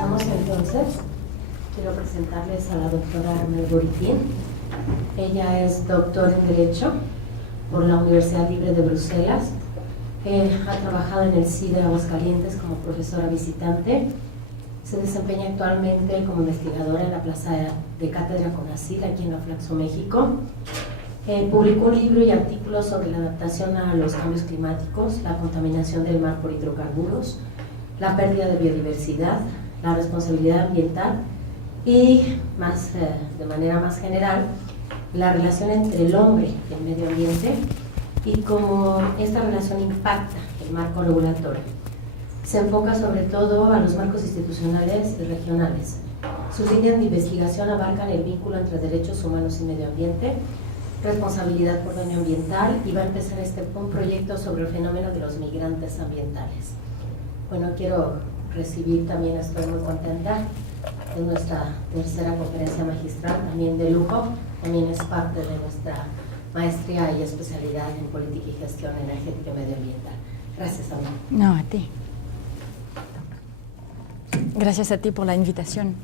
Comenzamos entonces. Quiero presentarles a la doctora Armel Boriquín. Ella es doctora en Derecho por la Universidad Libre de Bruselas. Ha trabajado en el CIDE de Aguascalientes como profesora visitante. Se desempeña actualmente como investigadora en la Plaza de Cátedra CONACYT, aquí en la Flaxo, México. Publicó un libro y artículos sobre la adaptación a los cambios climáticos, la contaminación del mar por hidrocarburos, la pérdida de biodiversidad, la responsabilidad ambiental y, de manera más general, la relación entre el hombre y el medio ambiente y cómo esta relación impacta el marco regulatorio. Se enfoca sobre todo a los marcos institucionales y regionales. Sus líneas de investigación abarcan el vínculo entre derechos humanos y medio ambiente, responsabilidad por daño ambiental, y va a empezar un proyecto sobre el fenómeno de los migrantes ambientales. Bueno, quiero recibir también, estoy muy contenta, en nuestra tercera conferencia magistral, también de lujo, también es parte de nuestra maestría y especialidad en política y gestión energética y medioambiental. Gracias, Ana. No, a ti. Gracias a ti por la invitación.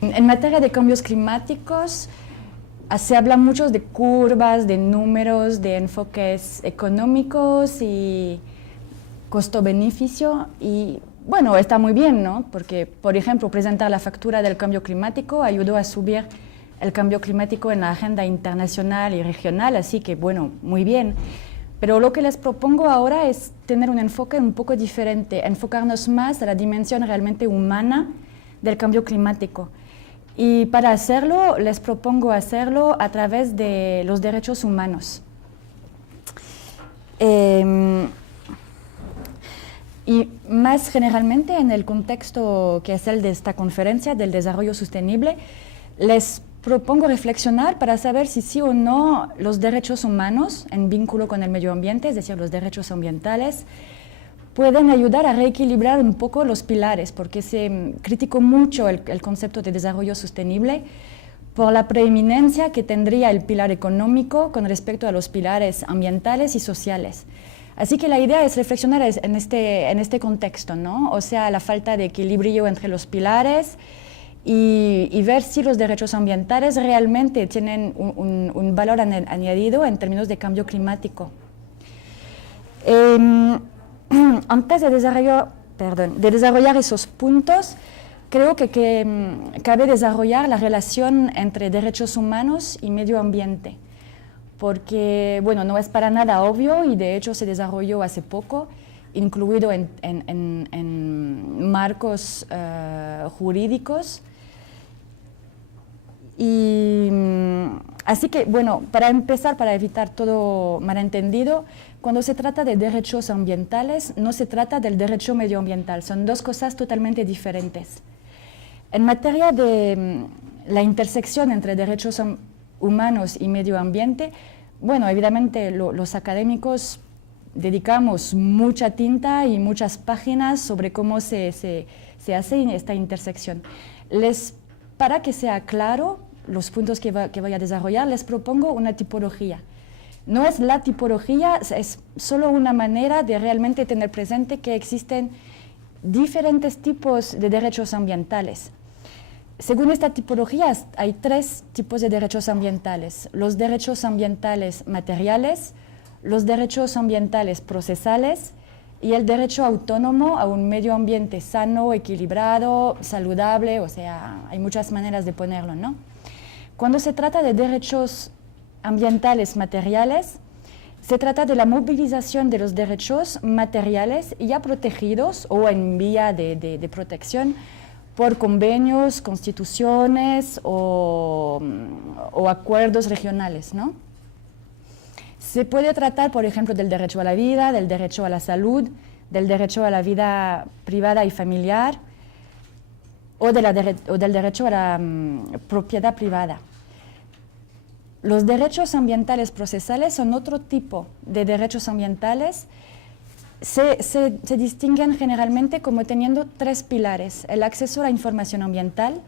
En materia de cambios climáticos, se habla mucho de curvas, de números, de enfoques económicos y costo-beneficio, y bueno, está muy bien, ¿no? Porque, por ejemplo, presentar la factura del cambio climático ayudó a subir el cambio climático en la agenda internacional y regional, así que, bueno, muy bien. Pero lo que les propongo ahora es tener un enfoque un poco diferente, enfocarnos más a la dimensión realmente humana del cambio climático. Y para hacerlo, les propongo hacerlo a través de los derechos humanos. Y más generalmente en el contexto que es el de esta conferencia del desarrollo sostenible, les propongo reflexionar para saber si sí o no los derechos humanos en vínculo con el medio ambiente, es decir, los derechos ambientales, pueden ayudar a reequilibrar un poco los pilares, porque se criticó mucho el concepto de desarrollo sostenible por la preeminencia que tendría el pilar económico con respecto a los pilares ambientales y sociales. Así que la idea es reflexionar en este contexto, ¿no? O sea, la falta de equilibrio entre los pilares y ver si los derechos ambientales realmente tienen un valor añadido en términos de cambio climático. Antes de desarrollar esos puntos, creo que cabe desarrollar la relación entre derechos humanos y medio ambiente, porque, bueno, no es para nada obvio y de hecho se desarrolló hace poco, incluido en marcos jurídicos. Y así que, bueno, para empezar, para evitar todo malentendido, cuando se trata de derechos ambientales, no se trata del derecho medioambiental, son dos cosas totalmente diferentes. En materia de la intersección entre derechos humanos y medio ambiente, bueno, evidentemente los académicos dedicamos mucha tinta y muchas páginas sobre cómo se hace esta intersección. Para que sea claro los puntos que voy a desarrollar, les propongo una tipología. No es la tipología, es solo una manera de realmente tener presente que existen diferentes tipos de derechos ambientales. Según esta tipología, hay tres tipos de derechos ambientales: los derechos ambientales materiales, los derechos ambientales procesales y el derecho autónomo a un medio ambiente sano, equilibrado, saludable, o sea, hay muchas maneras de ponerlo, ¿no? Cuando se trata de derechos ambientales materiales, se trata de la movilización de los derechos materiales ya protegidos o en vía de protección por convenios, constituciones o acuerdos regionales, ¿no? Se puede tratar, por ejemplo, del derecho a la vida, del derecho a la salud, del derecho a la vida privada y familiar o del derecho a la propiedad privada. Los derechos ambientales procesales son otro tipo de derechos ambientales. Se distinguen generalmente como teniendo tres pilares: el acceso a la información ambiental,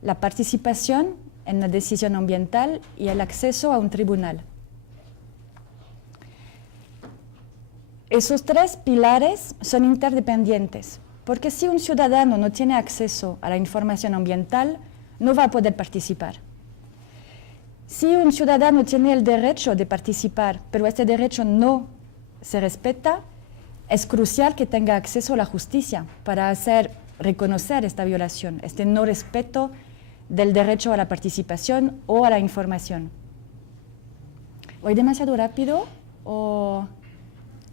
la participación en la decisión ambiental y el acceso a un tribunal. Esos tres pilares son interdependientes, porque si un ciudadano no tiene acceso a la información ambiental, no va a poder participar. Si un ciudadano tiene el derecho de participar, pero este derecho no se respeta, es crucial que tenga acceso a la justicia para reconocer esta violación, este no respeto del derecho a la participación o a la información. ¿Voy demasiado rápido o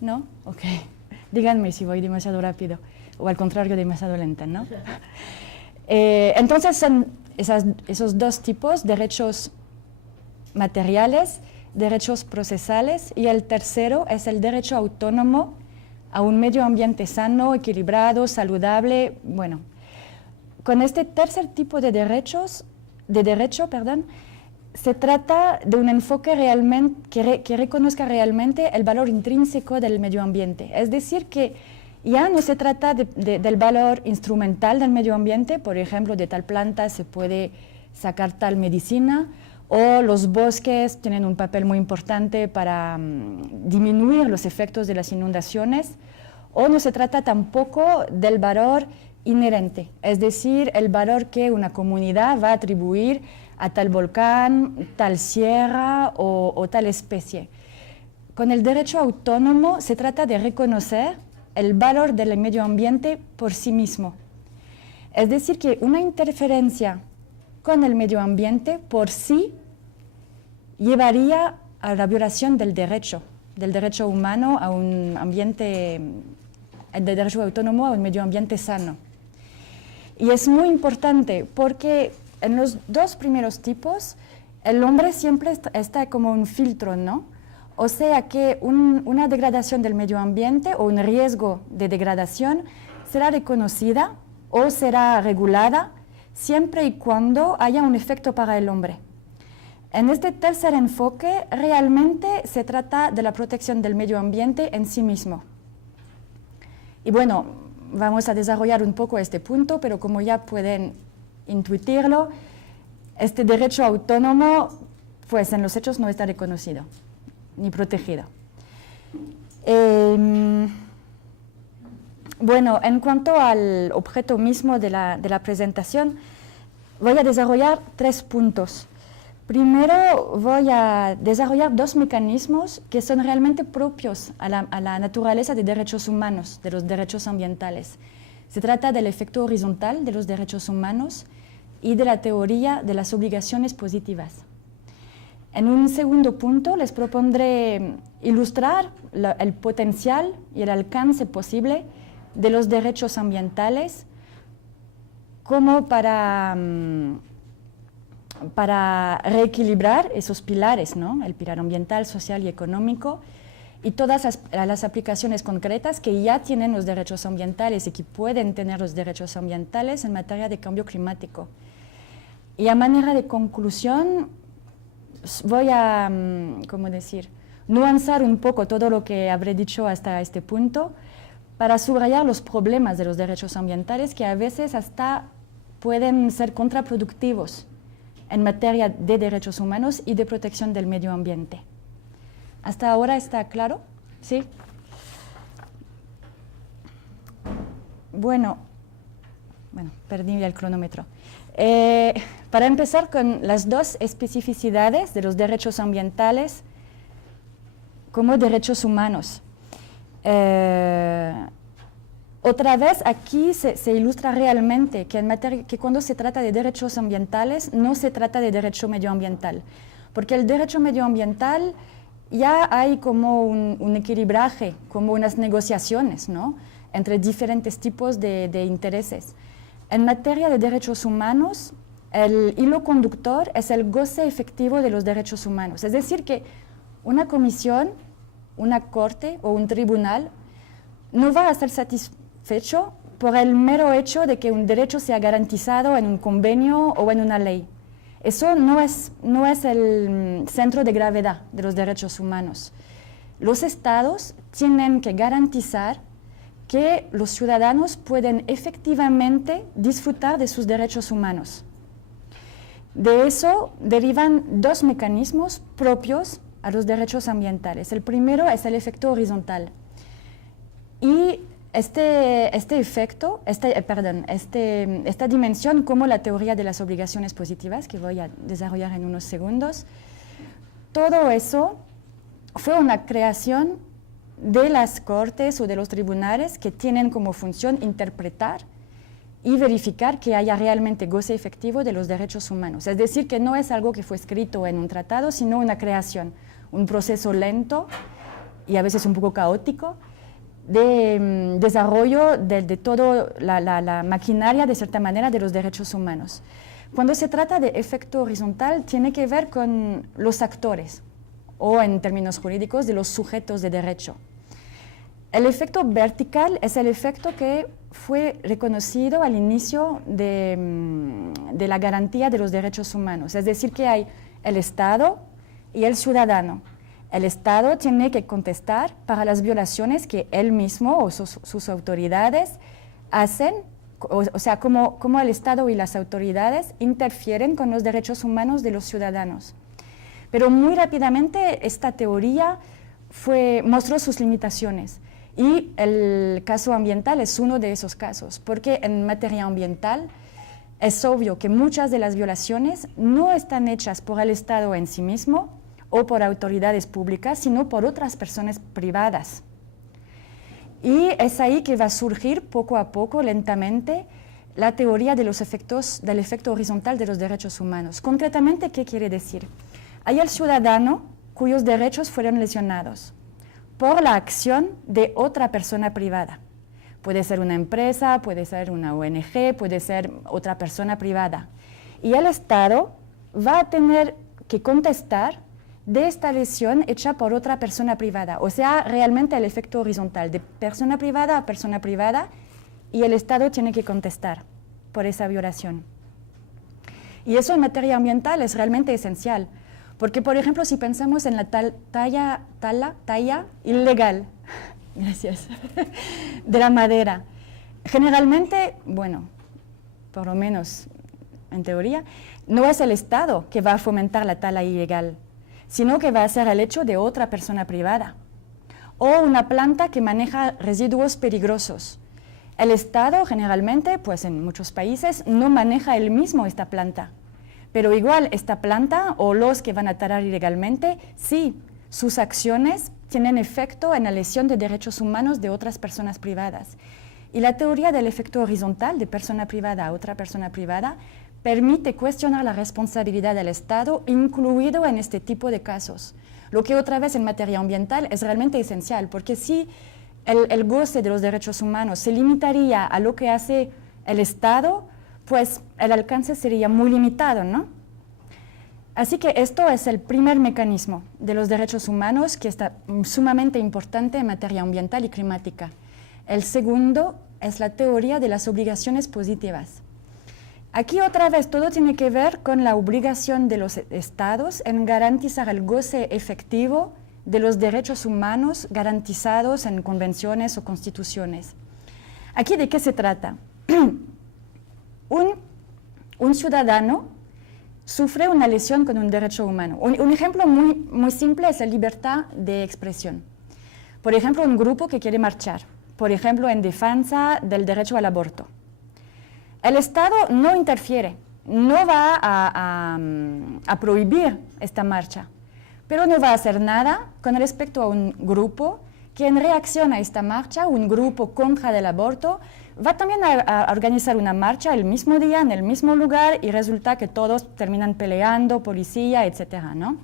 no? Ok. Díganme si voy demasiado rápido o al contrario demasiado lenta, ¿no? Entonces son esos dos tipos, derechos materiales, derechos procesales, y el tercero es el derecho autónomo a un medio ambiente sano, equilibrado, saludable. Bueno, con este tercer tipo de derecho, se trata de un enfoque que reconozca realmente el valor intrínseco del medio ambiente. Es decir, que ya no se trata del valor instrumental del medio ambiente, por ejemplo, de tal planta se puede sacar tal medicina, o los bosques tienen un papel muy importante para disminuir los efectos de las inundaciones, o no se trata tampoco del valor inherente, es decir, el valor que una comunidad va a atribuir a tal volcán, tal sierra o tal especie. Con el derecho autónomo se trata de reconocer el valor del medio ambiente por sí mismo. Es decir, que una interferencia con el medio ambiente por sí llevaría a la violación del derecho humano a un ambiente, el derecho autónomo a un medio ambiente sano. Y es muy importante porque en los dos primeros tipos el hombre siempre está como un filtro, ¿no? O sea que una degradación del medio ambiente o un riesgo de degradación será reconocida o será regulada siempre y cuando haya un efecto para el hombre. En este tercer enfoque realmente se trata de la protección del medio ambiente en sí mismo. Y bueno, vamos a desarrollar un poco este punto, pero como ya pueden intuirlo, este derecho autónomo, pues en los hechos no está reconocido ni protegido. Bueno, en cuanto al objeto mismo de la presentación, voy a desarrollar 3 puntos. Primero voy a desarrollar 2 mecanismos que son realmente propios a la naturaleza de derechos humanos, de los derechos ambientales. Se trata del efecto horizontal de los derechos humanos y de la teoría de las obligaciones positivas. En un segundo punto les propondré ilustrar el potencial y el alcance posible de los derechos ambientales como para reequilibrar esos pilares, ¿no? El pilar ambiental, social y económico, y todas las aplicaciones concretas que ya tienen los derechos ambientales y que pueden tener los derechos ambientales en materia de cambio climático. Y a manera de conclusión, voy a, nuanzar un poco todo lo que habré dicho hasta este punto para subrayar los problemas de los derechos ambientales que a veces hasta pueden ser contraproductivos en materia de derechos humanos y de protección del medio ambiente. ¿Hasta ahora está claro? ¿Sí? Bueno, perdí el cronómetro. Para empezar con las 2 especificidades de los derechos ambientales como derechos humanos. Otra vez aquí se ilustra realmente que cuando se trata de derechos ambientales no se trata de derecho medioambiental, porque el derecho medioambiental ya hay como un equilibraje, como unas negociaciones, ¿no?, entre diferentes tipos de intereses. En materia de derechos humanos, el hilo conductor es el goce efectivo de los derechos humanos. Es decir, que una comisión, una corte o un tribunal no va a ser satisfecho por el mero hecho de que un derecho sea garantizado en un convenio o en una ley. Eso no es el centro de gravedad de los derechos humanos. Los estados tienen que garantizar que los ciudadanos pueden efectivamente disfrutar de sus derechos humanos. De eso derivan 2 mecanismos propios a los derechos ambientales. El primero es el efecto horizontal. Y este efecto, esta dimensión, como la teoría de las obligaciones positivas, que voy a desarrollar en unos segundos, todo eso fue una creación de las cortes o de los tribunales que tienen como función interpretar y verificar que haya realmente goce efectivo de los derechos humanos. Es decir, que no es algo que fue escrito en un tratado, sino una creación, un proceso lento y a veces un poco caótico de desarrollo de toda la maquinaria, de cierta manera, de los derechos humanos. Cuando se trata de efecto horizontal, tiene que ver con los actores, o en términos jurídicos, de los sujetos de derecho. El efecto vertical es el efecto que fue reconocido al inicio de la garantía de los derechos humanos. Es decir, que hay el Estado y el ciudadano. El Estado tiene que contestar para las violaciones que él mismo o sus autoridades hacen, o sea, cómo el Estado y las autoridades interfieren con los derechos humanos de los ciudadanos. Pero muy rápidamente esta teoría mostró sus limitaciones. Y el caso ambiental es uno de esos casos, porque en materia ambiental es obvio que muchas de las violaciones no están hechas por el Estado en sí mismo o por autoridades públicas, sino por otras personas privadas. Y es ahí que va a surgir poco a poco, lentamente, la teoría de los efectos, del efecto horizontal de los derechos humanos. Concretamente, ¿qué quiere decir? Hay el ciudadano cuyos derechos fueron lesionados por la acción de otra persona privada. Puede ser una empresa, puede ser una ONG, puede ser otra persona privada. Y el Estado va a tener que contestar de esta lesión hecha por otra persona privada. O sea, realmente el efecto horizontal, de persona privada a persona privada, y el Estado tiene que contestar por esa violación. Y eso en materia ambiental es realmente esencial. Porque, por ejemplo, si pensamos en la talla ilegal, gracias, de la madera, generalmente, bueno, por lo menos en teoría, no es el Estado que va a fomentar la tala ilegal, sino que va a ser el hecho de otra persona privada. O una planta que maneja residuos peligrosos. El Estado generalmente, pues en muchos países, no maneja él mismo esta planta. Pero igual esta planta o los que van a talar ilegalmente, sí, sus acciones tienen efecto en la lesión de derechos humanos de otras personas privadas. Y la teoría del efecto horizontal de persona privada a otra persona privada permite cuestionar la responsabilidad del Estado incluido en este tipo de casos. Lo que otra vez en materia ambiental es realmente esencial, porque si el goce de los derechos humanos se limitaría a lo que hace el Estado, pues el alcance sería muy limitado, ¿no? Así que esto es el primer mecanismo de los derechos humanos que está sumamente importante en materia ambiental y climática. El segundo es la teoría de las obligaciones positivas. Aquí otra vez todo tiene que ver con la obligación de los estados en garantizar el goce efectivo de los derechos humanos garantizados en convenciones o constituciones. ¿Aquí de qué se trata? Un ciudadano sufre una lesión con un derecho humano. Un ejemplo muy simple es la libertad de expresión. Por ejemplo, un grupo que quiere marchar, por ejemplo, en defensa del derecho al aborto. El Estado no interfiere, no va a prohibir esta marcha, pero no va a hacer nada con respecto a un grupo que en reacción a esta marcha, un grupo contra el aborto, va también a organizar una marcha el mismo día, en el mismo lugar, y resulta que todos terminan peleando, policía, etcétera, ¿no?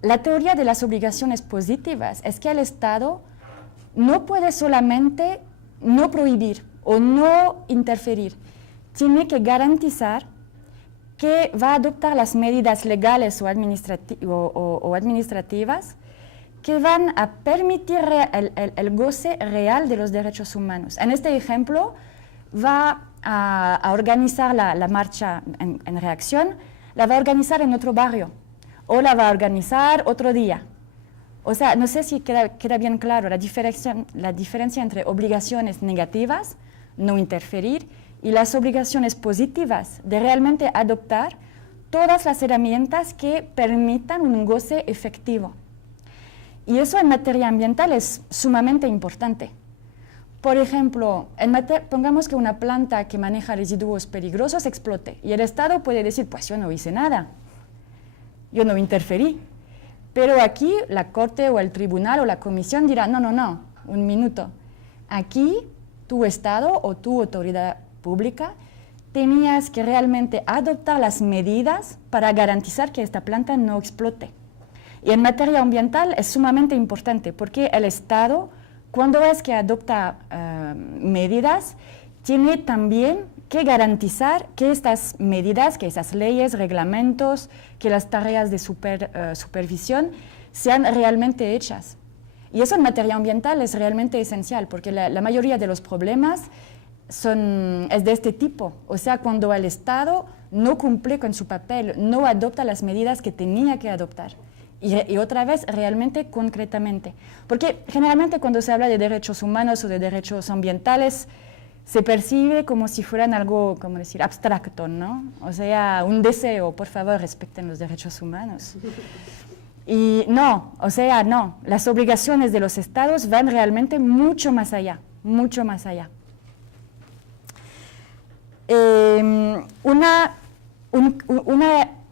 La teoría de las obligaciones positivas es que el Estado no puede solamente no prohibir o no interferir, tiene que garantizar que va a adoptar las medidas legales o administrativas que van a permitir el goce real de los derechos humanos. En este ejemplo, va a organizar la marcha en reacción, la va a organizar en otro barrio, o la va a organizar otro día. O sea, no sé si queda bien claro la diferencia entre obligaciones negativas, no interferir, y las obligaciones positivas de realmente adoptar todas las herramientas que permitan un goce efectivo. Y eso en materia ambiental es sumamente importante, Por ejemplo, pongamos que una planta que maneja residuos peligrosos explote y el Estado puede decir, pues yo no hice nada, yo no interferí. Pero aquí la Corte o el Tribunal o la Comisión dirá, no, no, no, un minuto. Aquí tu Estado o tu autoridad pública tenías que realmente adoptar las medidas para garantizar que esta planta no explote. Y en materia ambiental es sumamente importante porque el Estado, cuando es que adopta medidas, tiene también que garantizar que estas medidas, que esas leyes, reglamentos, que las tareas de supervisión sean realmente hechas. Y eso en materia ambiental es realmente esencial, porque la mayoría de los problemas es de este tipo. O sea, cuando el Estado no cumple con su papel, no adopta las medidas que tenía que adoptar. Y otra vez, realmente, concretamente. Porque generalmente cuando se habla de derechos humanos o de derechos ambientales, se percibe como si fueran algo, ¿cómo decir?, abstracto, ¿no? O sea, un deseo, por favor, respeten los derechos humanos. Y no, o sea, no. Las obligaciones de los estados van realmente mucho más allá, mucho más allá.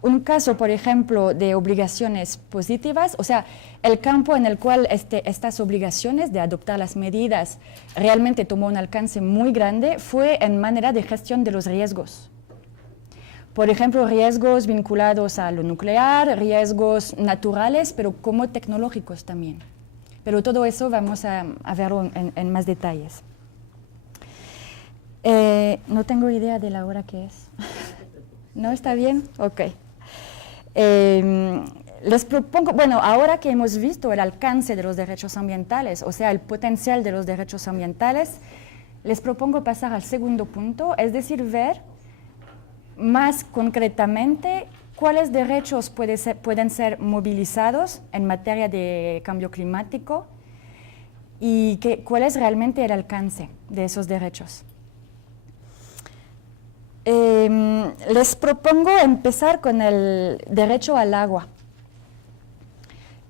Un caso, por ejemplo, de obligaciones positivas, o sea, el campo en el cual estas obligaciones de adoptar las medidas realmente tomó un alcance muy grande fue en manera de gestión de los riesgos. Por ejemplo, riesgos vinculados a lo nuclear, riesgos naturales, pero como tecnológicos también. Pero todo eso vamos a verlo en más detalles. No tengo idea de la hora que es. ¿No está bien? Ok. Les propongo, bueno, ahora que hemos visto el alcance de los derechos ambientales, o sea, el potencial de los derechos ambientales, les propongo pasar al segundo punto, es decir, ver más concretamente cuáles derechos pueden ser movilizados en materia de cambio climático y cuál es realmente el alcance de esos derechos. Les propongo empezar con el derecho al agua.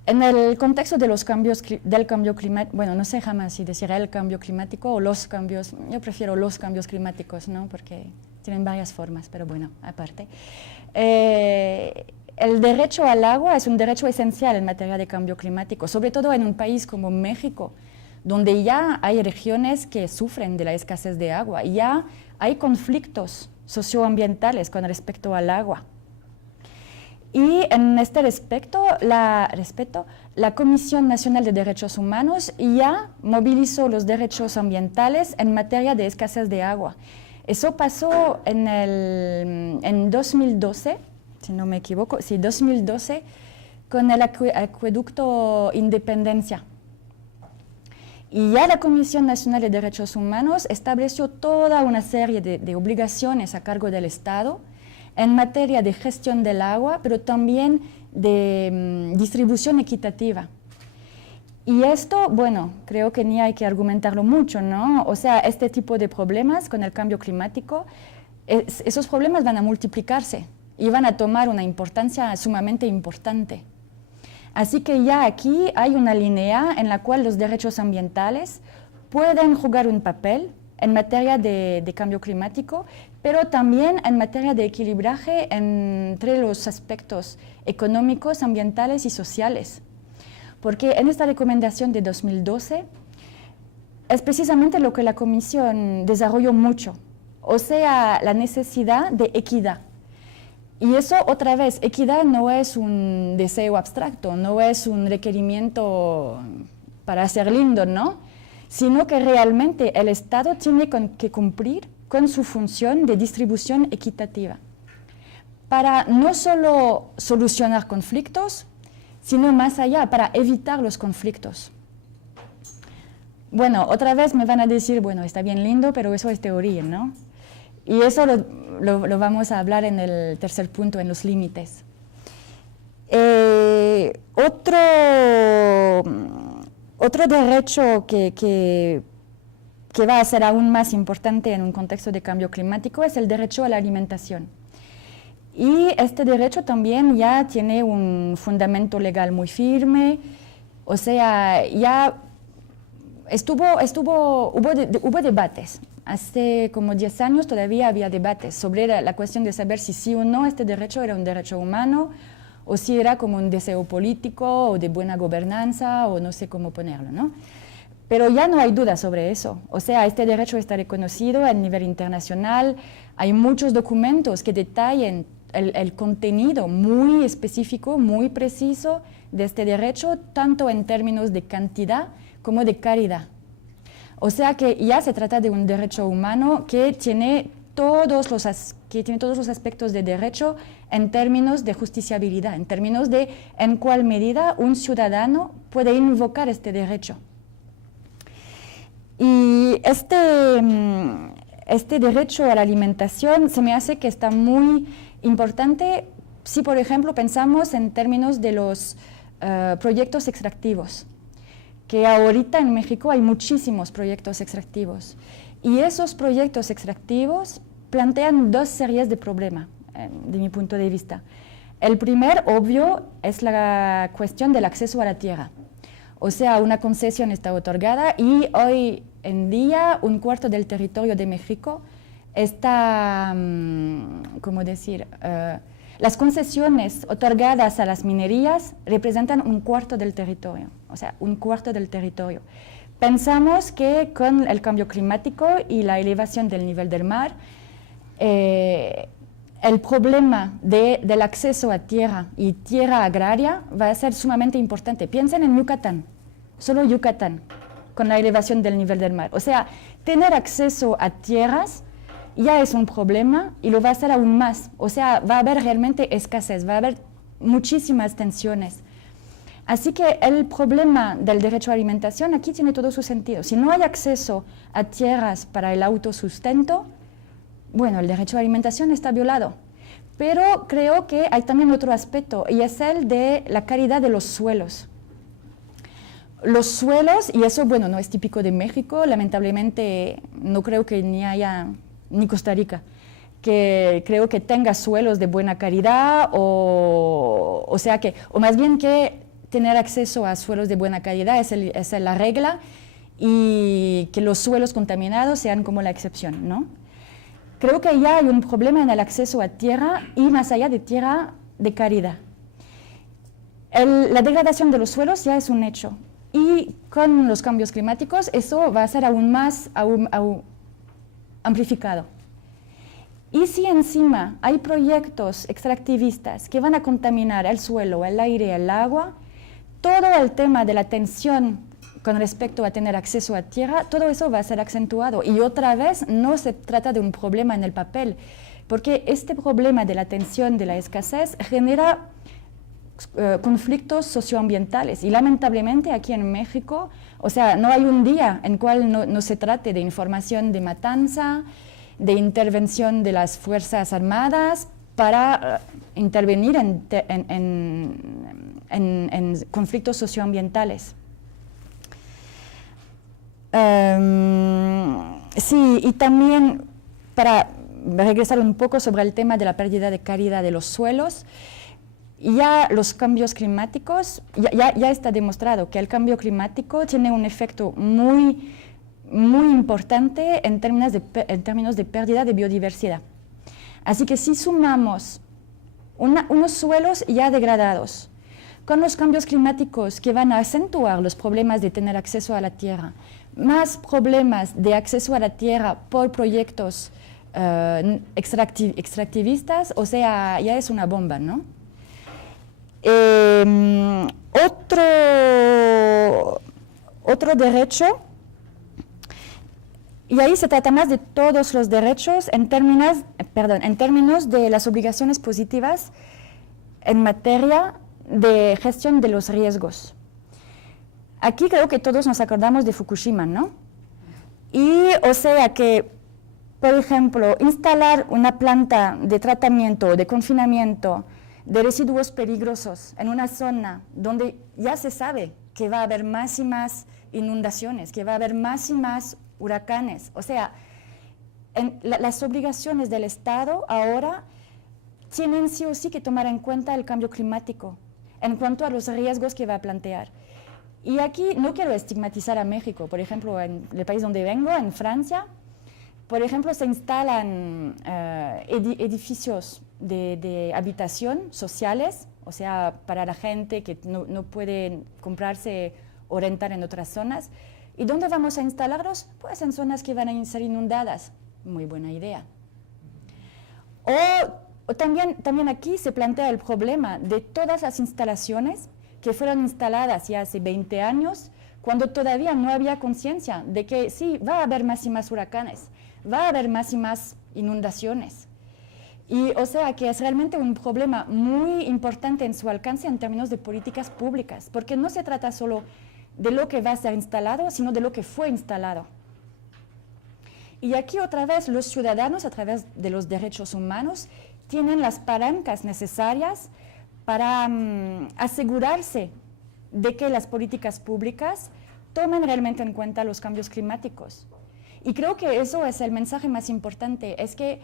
En el contexto de los cambios del cambio climático, bueno, no sé jamás si decir el cambio climático o los cambios, yo prefiero los cambios climáticos, ¿no? Porque tienen varias formas, pero bueno, aparte. El derecho al agua es un derecho esencial en materia de cambio climático, sobre todo en un país como México, donde ya hay regiones que sufren de la escasez de agua, ya hay conflictos socioambientales con respecto al agua. Y en este respecto, la Comisión Nacional de Derechos Humanos ya movilizó los derechos ambientales en materia de escasez de agua. Eso pasó en 2012, si no me equivoco, sí, 2012, con el acueducto Independencia. Y ya la Comisión Nacional de Derechos Humanos estableció toda una serie de obligaciones a cargo del Estado en materia de gestión del agua, pero también de distribución equitativa. Y esto, bueno, creo que ni hay que argumentarlo mucho, ¿no? O sea, este tipo de problemas con el cambio climático, esos problemas van a multiplicarse y van a tomar una importancia sumamente importante. Así que ya aquí hay una línea en la cual los derechos ambientales pueden jugar un papel en materia de cambio climático, pero también en materia de equilibraje entre los aspectos económicos, ambientales y sociales. Porque en esta recomendación de 2012 es precisamente lo que la Comisión desarrolló mucho, o sea, la necesidad de equidad. Y eso, otra vez, equidad no es un deseo abstracto, no es un requerimiento para ser lindo, ¿no? Sino que realmente el Estado tiene que cumplir con su función de distribución equitativa para no solo solucionar conflictos, sino más allá, para evitar los conflictos. Bueno, otra vez me van a decir, bueno, está bien lindo, pero eso es teoría, ¿no? Y eso lo vamos a hablar en el tercer punto, en los límites. Otro derecho que va a ser aún más importante en un contexto de cambio climático es el derecho a la alimentación. Y este derecho también ya tiene un fundamento legal muy firme, o sea, ya hubo debates. Hace como 10 años todavía había debates sobre la cuestión de saber si sí o no este derecho era un derecho humano o si era como un deseo político o de buena gobernanza o no sé cómo ponerlo, ¿no? Pero ya no hay duda sobre eso. O sea, este derecho está reconocido a nivel internacional. Hay muchos documentos que detallan el contenido muy específico, muy preciso de este derecho, tanto en términos de cantidad como de calidad. O sea que ya se trata de un derecho humano que tiene todos los aspectos de derecho en términos de justiciabilidad, en términos de en cuál medida un ciudadano puede invocar este derecho. Y este derecho a la alimentación se me hace que está muy importante si, por ejemplo, pensamos en términos de los proyectos extractivos, que ahorita en México hay muchísimos proyectos extractivos. Y esos proyectos extractivos plantean dos series de problemas, de mi punto de vista. El primer, obvio, es la cuestión del acceso a la tierra. O sea, una concesión está otorgada y hoy en día un cuarto del territorio de México está, ¿cómo decir? Las concesiones otorgadas a las minerías representan un cuarto del territorio, o sea, un cuarto del territorio. Pensamos que con el cambio climático y la elevación del nivel del mar, el problema del acceso a tierra y tierra agraria va a ser sumamente importante. Piensen en Yucatán, solo Yucatán, con la elevación del nivel del mar. O sea, tener acceso a tierras ya es un problema y lo va a ser aún más. O sea, va a haber realmente escasez, va a haber muchísimas tensiones. Así que el problema del derecho a alimentación aquí tiene todo su sentido. Si no hay acceso a tierras para el autosustento, bueno, el derecho a alimentación está violado. Pero creo que hay también otro aspecto y es el de la calidad de los suelos. Los suelos, y eso, bueno, no es típico de México, lamentablemente no creo que ni haya, ni Costa Rica, que creo que tenga suelos de buena calidad o sea que, o más bien que tener acceso a suelos de buena calidad es la regla y que los suelos contaminados sean como la excepción, ¿no? Creo que ya hay un problema en el acceso a tierra y más allá de tierra de calidad. La degradación de los suelos ya es un hecho y con los cambios climáticos eso va a ser aún más amplificado. Y si encima hay proyectos extractivistas que van a contaminar el suelo, el aire, el agua, todo el tema de la tensión con respecto a tener acceso a tierra, todo eso va a ser acentuado. Y otra vez no se trata de un problema en el papel, porque este problema de la tensión, de la escasez, genera conflictos socioambientales. Y lamentablemente aquí en México, o sea, no hay un día en cual no se trate de información de matanza, de intervención de las Fuerzas Armadas para intervenir en conflictos socioambientales. Sí, y también para regresar un poco sobre el tema de la pérdida de calidad de los suelos, ya los cambios climáticos, ya está demostrado que el cambio climático tiene un efecto muy importante en términos de pérdida de biodiversidad. Así que si sumamos unos suelos ya degradados con los cambios climáticos que van a acentuar los problemas de tener acceso a la tierra, más problemas de acceso a la tierra por proyectos extractivistas, o sea, ya es una bomba, ¿no? Otro derecho, y ahí se trata más de todos los derechos en términos de las obligaciones positivas en materia de gestión de los riesgos. Aquí creo que todos nos acordamos de Fukushima, ¿no? Y o sea que, por ejemplo, instalar una planta de tratamiento, de confinamiento de residuos peligrosos en una zona donde ya se sabe que va a haber más y más inundaciones, que va a haber más y más huracanes. O sea, las obligaciones del Estado ahora tienen sí o sí que tomar en cuenta el cambio climático en cuanto a los riesgos que va a plantear. Y aquí no quiero estigmatizar a México. Por ejemplo, en el país donde vengo, en Francia, por ejemplo, se instalan edificios de habitación sociales, o sea, para la gente que no puede comprarse o rentar en otras zonas. ¿Y dónde vamos a instalarlos? Pues en zonas que van a ser inundadas. Muy buena idea. O también aquí se plantea el problema de todas las instalaciones que fueron instaladas ya hace 20 años, cuando todavía no había conciencia de que sí, va a haber más y más huracanes, va a haber más y más inundaciones. Y o sea que es realmente un problema muy importante en su alcance en términos de políticas públicas, porque no se trata solo de lo que va a ser instalado, sino de lo que fue instalado. Y aquí otra vez los ciudadanos, a través de los derechos humanos, tienen las palancas necesarias para asegurarse de que las políticas públicas tomen realmente en cuenta los cambios climáticos. Y creo que eso es el mensaje más importante, es que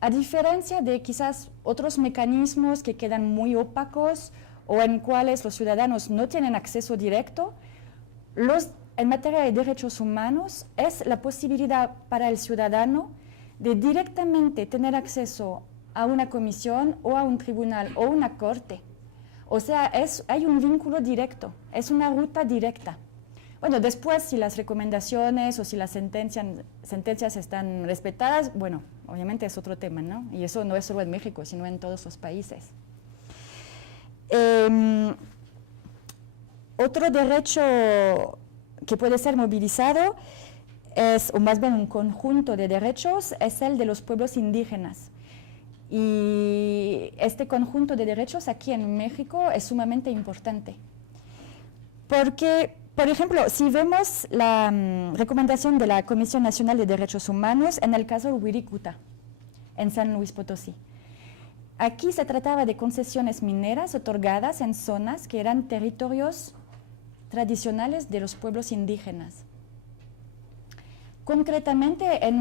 a diferencia de quizás otros mecanismos que quedan muy opacos o en cuales los ciudadanos no tienen acceso directo, en materia de derechos humanos es la posibilidad para el ciudadano de directamente tener acceso a una comisión o a un tribunal o una corte. O sea, hay un vínculo directo, es una ruta directa. Bueno, después si las recomendaciones o si las sentencias están respetadas, bueno, obviamente es otro tema, ¿no? Y eso no es solo en México, sino en todos los países. Otro derecho que puede ser movilizado o más bien un conjunto de derechos, es el de los pueblos indígenas. Y este conjunto de derechos aquí en México es sumamente importante. Porque, por ejemplo, si vemos la recomendación de la Comisión Nacional de Derechos Humanos en el caso Wirikuta, en San Luis Potosí. Aquí se trataba de concesiones mineras otorgadas en zonas que eran territorios tradicionales de los pueblos indígenas. Concretamente, en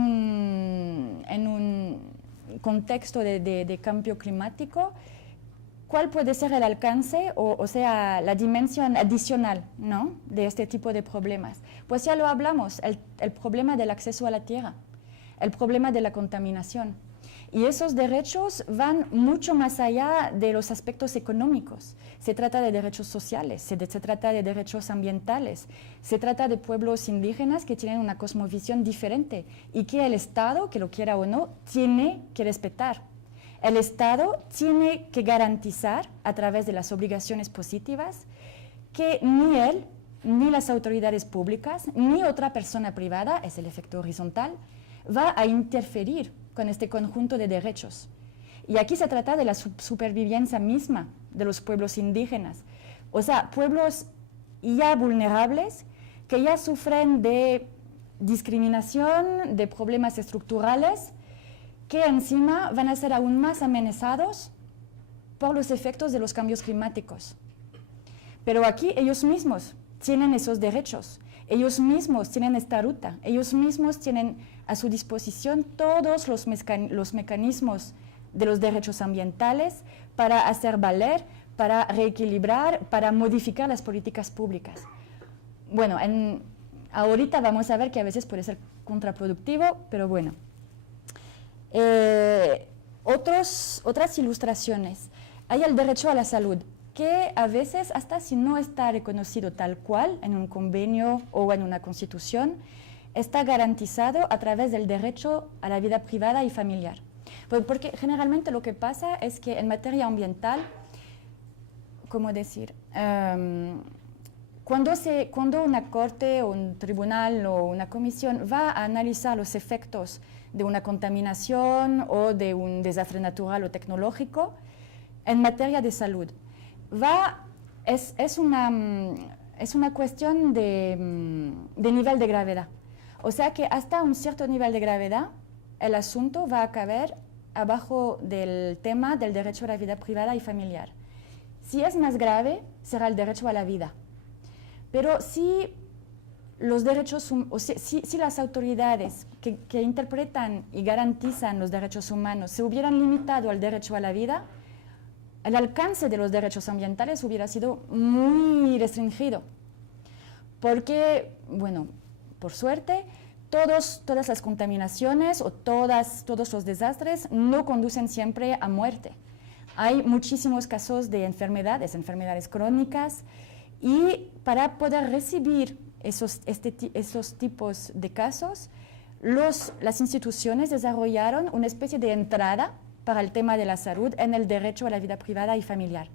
un contexto de cambio climático, ¿cuál puede ser el alcance o sea, la dimensión adicional, ¿no?, de este tipo de problemas? Pues ya lo hablamos, el problema del acceso a la tierra, el problema de la contaminación. Y esos derechos van mucho más allá de los aspectos económicos. Se trata de derechos sociales, se trata de derechos ambientales, se trata de pueblos indígenas que tienen una cosmovisión diferente y que el Estado, que lo quiera o no, tiene que respetar. El Estado tiene que garantizar, a través de las obligaciones positivas, que ni él, ni las autoridades públicas, ni otra persona privada, es el efecto horizontal, va a interferir con este conjunto de derechos. Y aquí se trata de la supervivencia misma de los pueblos indígenas. O sea, pueblos ya vulnerables, que ya sufren de discriminación, de problemas estructurales, que encima van a ser aún más amenazados por los efectos de los cambios climáticos. Pero aquí ellos mismos tienen esos derechos, ellos mismos tienen esta ruta, ellos mismos tienen a su disposición todos los mecanismos de los derechos ambientales para hacer valer, para reequilibrar, para modificar las políticas públicas. Bueno, ahorita vamos a ver que a veces puede ser contraproductivo, pero bueno. Otras ilustraciones. Hay el derecho a la salud, que a veces, hasta si no está reconocido tal cual en un convenio o en una constitución, está garantizado a través del derecho a la vida privada y familiar. Porque generalmente lo que pasa es que en materia ambiental, ¿cómo decir? Cuando una corte o un tribunal o una comisión va a analizar los efectos de una contaminación o de un desastre natural o tecnológico en materia de salud, es una cuestión de nivel de gravedad. O sea que hasta un cierto nivel de gravedad el asunto va a caber abajo del tema del derecho a la vida privada y familiar. Si es más grave, será el derecho a la vida. Pero si los derechos, si las autoridades que interpretan y garantizan los derechos humanos se hubieran limitado al derecho a la vida, el alcance de los derechos ambientales hubiera sido muy restringido. porque, bueno, por suerte, todas las contaminaciones o todos los desastres no conducen siempre a muerte. Hay muchísimos casos de enfermedades crónicas, y para poder recibir esos tipos de casos, las instituciones desarrollaron una especie de entrada para el tema de la salud en el derecho a la vida privada y familiar.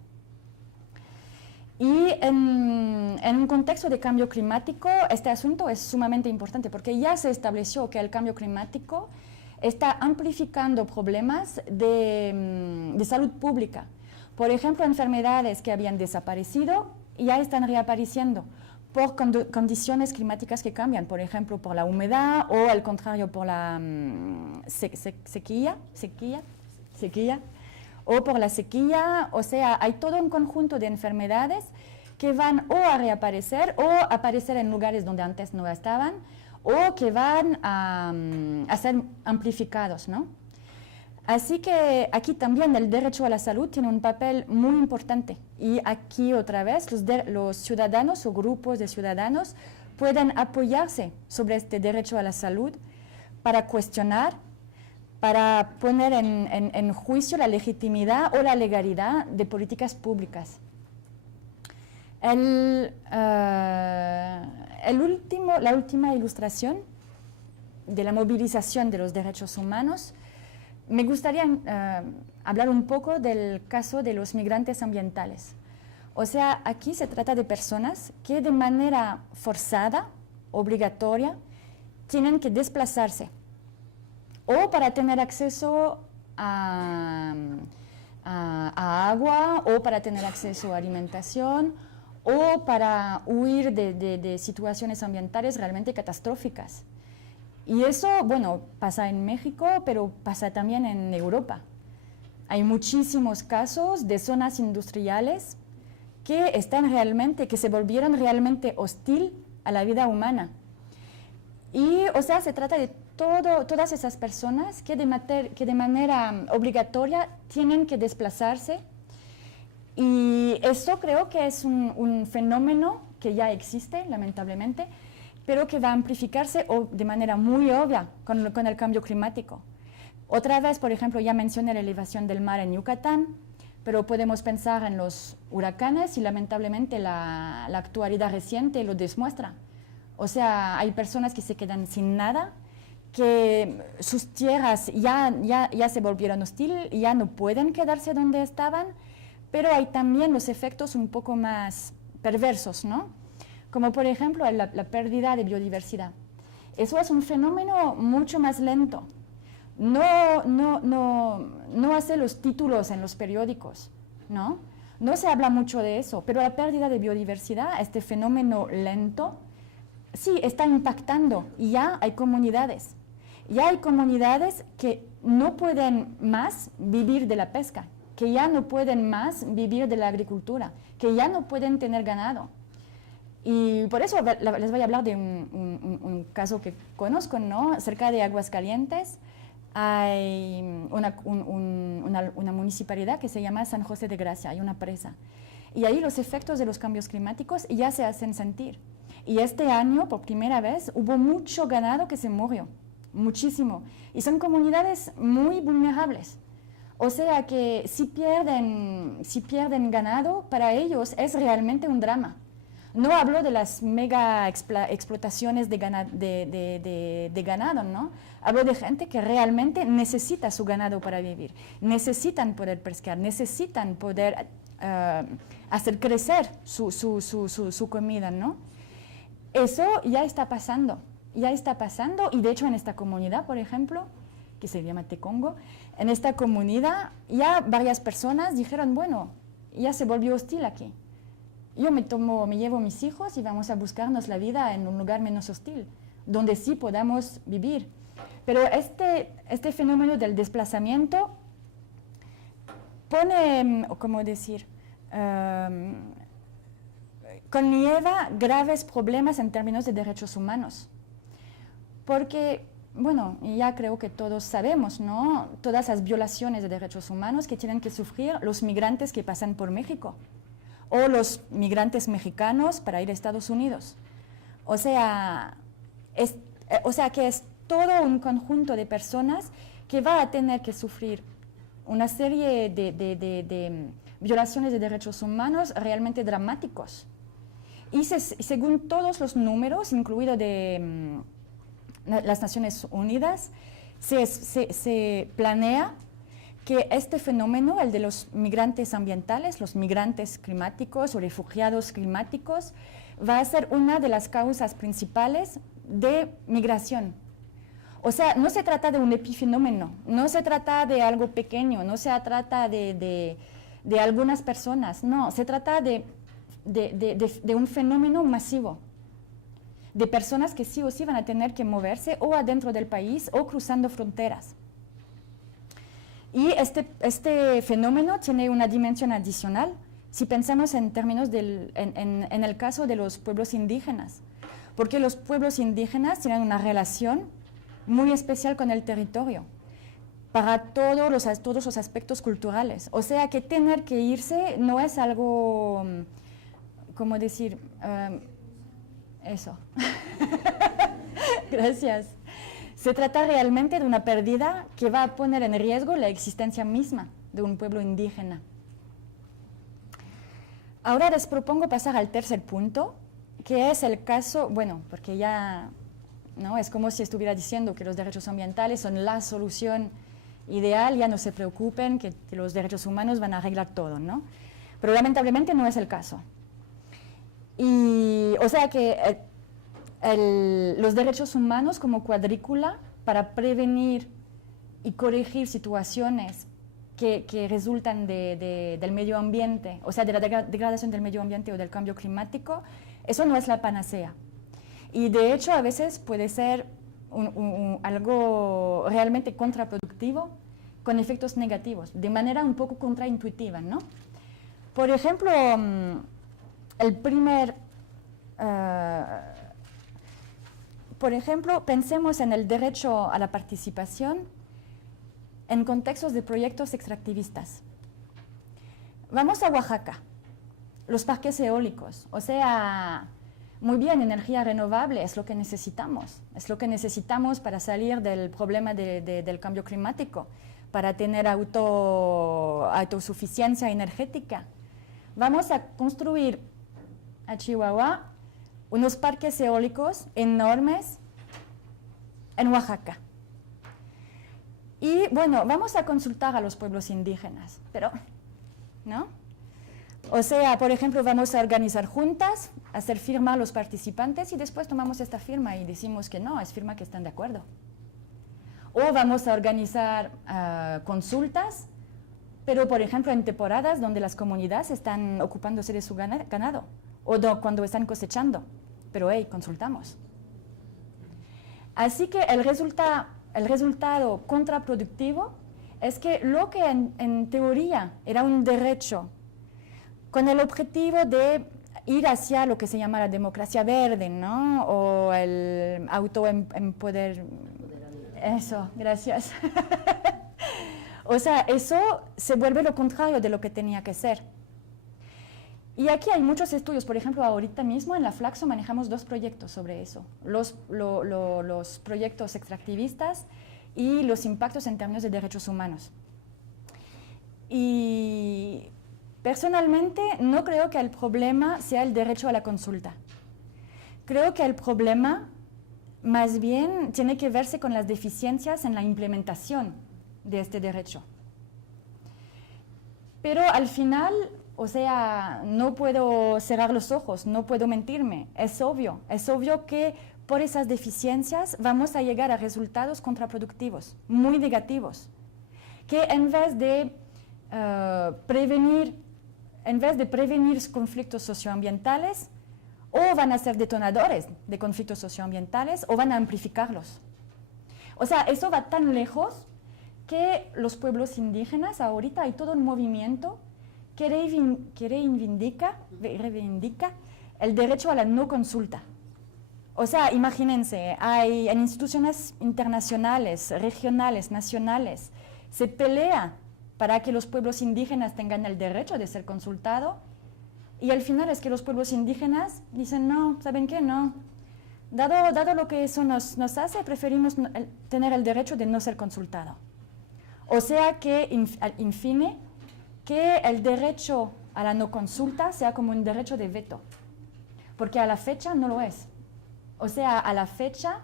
Y en un contexto de cambio climático, este asunto es sumamente importante porque ya se estableció que el cambio climático está amplificando problemas de salud pública. Por ejemplo, enfermedades que habían desaparecido ya están reapareciendo por condiciones climáticas que cambian, por ejemplo, por la humedad o al contrario por la sequía, o por la sequía. O sea, hay todo un conjunto de enfermedades que van o a reaparecer o a aparecer en lugares donde antes no estaban, o que van a ser amplificados, ¿no? Así que aquí también el derecho a la salud tiene un papel muy importante, y aquí otra vez los ciudadanos o grupos de ciudadanos pueden apoyarse sobre este derecho a la salud para cuestionar, para poner en juicio la legitimidad o la legalidad de políticas públicas. La última ilustración de la movilización de los derechos humanos, me gustaría hablar un poco del caso de los migrantes ambientales. O sea, aquí se trata de personas que de manera forzada, obligatoria, tienen que desplazarse, o para tener acceso a agua, o para tener acceso a alimentación, o para huir de situaciones ambientales realmente catastróficas. Y eso, bueno, pasa en México, pero pasa también en Europa. Hay muchísimos casos de zonas industriales que se volvieron realmente hostil a la vida humana. Y, o sea, se trata de todas esas personas que de manera obligatoria tienen que desplazarse. Y eso creo que es un fenómeno que ya existe, lamentablemente, pero que va a amplificarse de manera muy obvia con el cambio climático. Otra vez, por ejemplo, ya mencioné la elevación del mar en Yucatán, pero podemos pensar en los huracanes, y lamentablemente la actualidad reciente lo demuestra. O sea, hay personas que se quedan sin nada, que sus tierras ya se volvieron hostiles, ya no pueden quedarse donde estaban, pero hay también los efectos un poco más perversos, ¿no? Como por ejemplo la pérdida de biodiversidad. Eso es un fenómeno mucho más lento. No hace los títulos en los periódicos, ¿no? No se habla mucho de eso, pero la pérdida de biodiversidad, este fenómeno lento, sí está impactando, y ya hay comunidades. Ya hay comunidades que no pueden más vivir de la pesca, que ya no pueden más vivir de la agricultura, que ya no pueden tener ganado. Y por eso les voy a hablar de un caso que conozco, ¿no? Cerca de Aguascalientes hay una municipalidad que se llama San José de Gracia, hay una presa. Y ahí los efectos de los cambios climáticos ya se hacen sentir. Y este año, por primera vez, hubo mucho ganado que se murió, muchísimo. Y son comunidades muy vulnerables. O sea que si pierden ganado, para ellos es realmente un drama. No hablo de las mega explotaciones de ganado, ¿no? Hablo de gente que realmente necesita su ganado para vivir, necesitan poder pescar, necesitan poder hacer crecer su comida, ¿no? Eso ya está pasando, y de hecho en esta comunidad, por ejemplo, que se llama Tecongo, en esta comunidad ya varias personas dijeron, bueno, ya se volvió hostil aquí. Yo me llevo mis hijos y vamos a buscarnos la vida en un lugar menos hostil, donde sí podamos vivir. Pero este fenómeno del desplazamiento pone, ¿cómo decir?, conlleva graves problemas en términos de derechos humanos. Porque, bueno, ya creo que todos sabemos, ¿no?, todas las violaciones de derechos humanos que tienen que sufrir los migrantes que pasan por México, o los migrantes mexicanos para ir a Estados Unidos. O sea que es todo un conjunto de personas que va a tener que sufrir una serie de violaciones de derechos humanos realmente dramáticos. Y según todos los números, incluido de las Naciones Unidas, se planea que este fenómeno, el de los migrantes ambientales, los migrantes climáticos o refugiados climáticos, va a ser una de las causas principales de migración. O sea, no se trata de un epifenómeno, no se trata de algo pequeño, no se trata de algunas personas, no, se trata de un fenómeno masivo, de personas que sí o sí van a tener que moverse o adentro del país o cruzando fronteras. Y este fenómeno tiene una dimensión adicional si pensamos en términos en el caso de los pueblos indígenas, porque los pueblos indígenas tienen una relación muy especial con el territorio para todos los aspectos culturales. O sea que tener que irse no es algo, ¿cómo decir? Eso. Gracias. Se trata realmente de una pérdida que va a poner en riesgo la existencia misma de un pueblo indígena. Ahora les propongo pasar al tercer punto, que es el caso, bueno, porque ya no es como si estuviera diciendo que los derechos ambientales son la solución ideal, ya no se preocupen, que los derechos humanos van a arreglar todo, ¿no? Pero lamentablemente no es el caso. Y, o sea que los derechos humanos como cuadrícula para prevenir y corregir situaciones que resultan del medio ambiente, o sea, de la degradación del medio ambiente o del cambio climático, eso no es la panacea. Y de hecho a veces puede ser algo realmente contraproductivo con efectos negativos, de manera un poco contraintuitiva, ¿no? Por ejemplo, por ejemplo, pensemos en el derecho a la participación en contextos de proyectos extractivistas. Vamos a Oaxaca, los parques eólicos, o sea, muy bien, energía renovable es lo que necesitamos para salir del problema del cambio climático, para tener autosuficiencia energética. Vamos a construir a Chihuahua unos parques eólicos enormes en Oaxaca. Y bueno, vamos a consultar a los pueblos indígenas, pero, ¿no? O sea, por ejemplo, vamos a organizar juntas, hacer firma a los participantes y después tomamos esta firma y decimos que no, es firma que están de acuerdo. O vamos a organizar consultas, pero por ejemplo en temporadas donde las comunidades están ocupándose de su ganado o cuando están cosechando, pero hey, consultamos. Así que el resultado contraproductivo es que lo que en teoría era un derecho con el objetivo de ir hacia lo que se llama la democracia verde, ¿no? O el autoempoder... Eso, gracias. O sea, eso se vuelve lo contrario de lo que tenía que ser. Y aquí hay muchos estudios, por ejemplo, ahorita mismo en la Flaxo manejamos 2 proyectos sobre eso, los proyectos extractivistas y los impactos en términos de derechos humanos. Y personalmente no creo que el problema sea el derecho a la consulta. Creo que el problema más bien tiene que verse con las deficiencias en la implementación de este derecho. Pero al final, o sea, no puedo cerrar los ojos, no puedo mentirme. Es obvio que por esas deficiencias vamos a llegar a resultados contraproductivos, muy negativos, que en vez de prevenir conflictos socioambientales, o van a ser detonadores de conflictos socioambientales o van a amplificarlos. O sea, eso va tan lejos que los pueblos indígenas, ahorita hay todo un movimiento que reivindica el derecho a la no consulta. O sea, imagínense, hay en instituciones internacionales, regionales, nacionales, se pelea para que los pueblos indígenas tengan el derecho de ser consultados, y al final es que los pueblos indígenas dicen, no, ¿saben qué? No, Dado lo que eso nos hace, preferimos tener el derecho de no ser consultado. O sea que, al infine, que el derecho a la no consulta sea como un derecho de veto, porque a la fecha no lo es. O sea, a la fecha,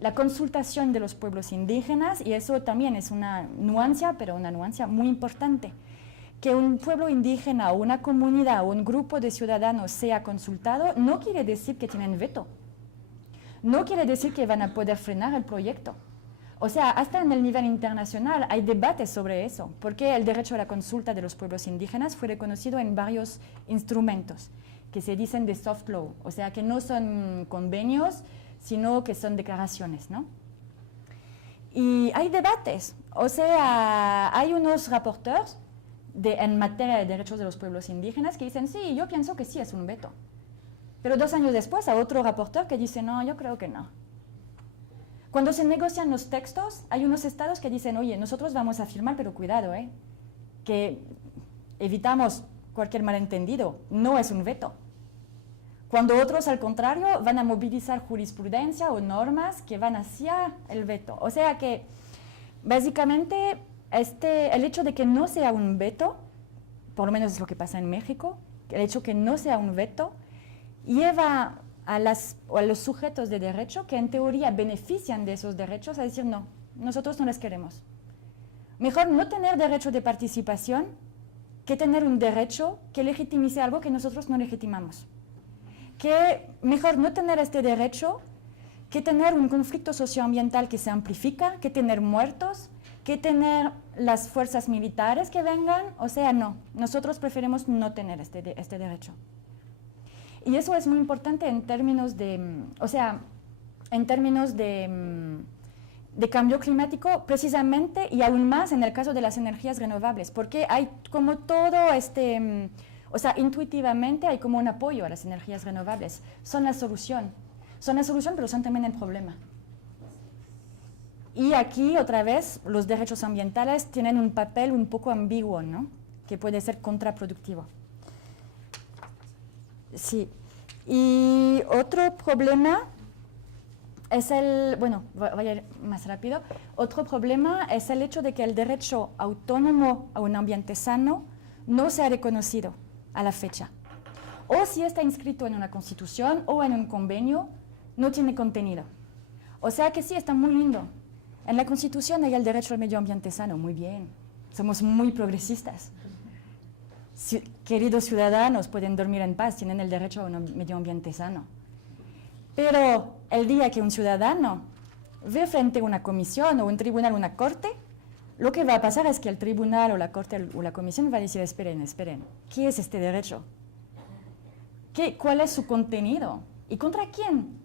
la consultación de los pueblos indígenas, y eso también es una nuancia, pero una nuancia muy importante, que un pueblo indígena o una comunidad o un grupo de ciudadanos sea consultado, no quiere decir que tienen veto. No quiere decir que van a poder frenar el proyecto. O sea, hasta en el nivel internacional hay debates sobre eso, porque el derecho a la consulta de los pueblos indígenas fue reconocido en varios instrumentos que se dicen de soft law, o sea, que no son convenios, sino que son declaraciones, ¿no? Y hay debates, o sea, hay unos rapporteurs en materia de derechos de los pueblos indígenas que dicen, sí, yo pienso que sí es un veto. Pero 2 años después, a otro rapporteur que dice, no, yo creo que no. Cuando se negocian los textos, hay unos estados que dicen, oye, nosotros vamos a firmar, pero cuidado, que evitamos cualquier malentendido, no es un veto. Cuando otros, al contrario, van a movilizar jurisprudencia o normas que van hacia el veto. O sea que, básicamente, el hecho de que no sea un veto, por lo menos es lo que pasa en México, el hecho de que no sea un veto, lleva a los sujetos de derecho que en teoría benefician de esos derechos a decir no, nosotros no les queremos. Mejor no tener derecho de participación que tener un derecho que legitimice algo que nosotros no legitimamos. Que mejor no tener este derecho que tener un conflicto socioambiental que se amplifica, que tener muertos, que tener las fuerzas militares que vengan. O sea, no, nosotros preferimos no tener este derecho. Y eso es muy importante en términos de, o sea, en términos de cambio climático, precisamente, y aún más en el caso de las energías renovables, porque hay como todo o sea, intuitivamente hay como un apoyo a las energías renovables. Son la solución, pero son también el problema. Y aquí, otra vez, los derechos ambientales tienen un papel un poco ambiguo, ¿no? Que puede ser contraproductivo. Sí, y otro problema es voy a ir más rápido. Otro problema es el hecho de que el derecho autónomo a un ambiente sano no se ha reconocido a la fecha. O si está inscrito en una constitución o en un convenio, no tiene contenido. O sea que sí, está muy lindo. En la constitución hay el derecho al medio ambiente sano, muy bien. Somos muy progresistas. Queridos ciudadanos, pueden dormir en paz, tienen el derecho a un medio ambiente sano. Pero el día que un ciudadano ve frente a una comisión o un tribunal o una corte, lo que va a pasar es que el tribunal o la corte o la comisión va a decir, esperen, ¿qué es este derecho? ¿Cuál es su contenido? ¿Y contra quién?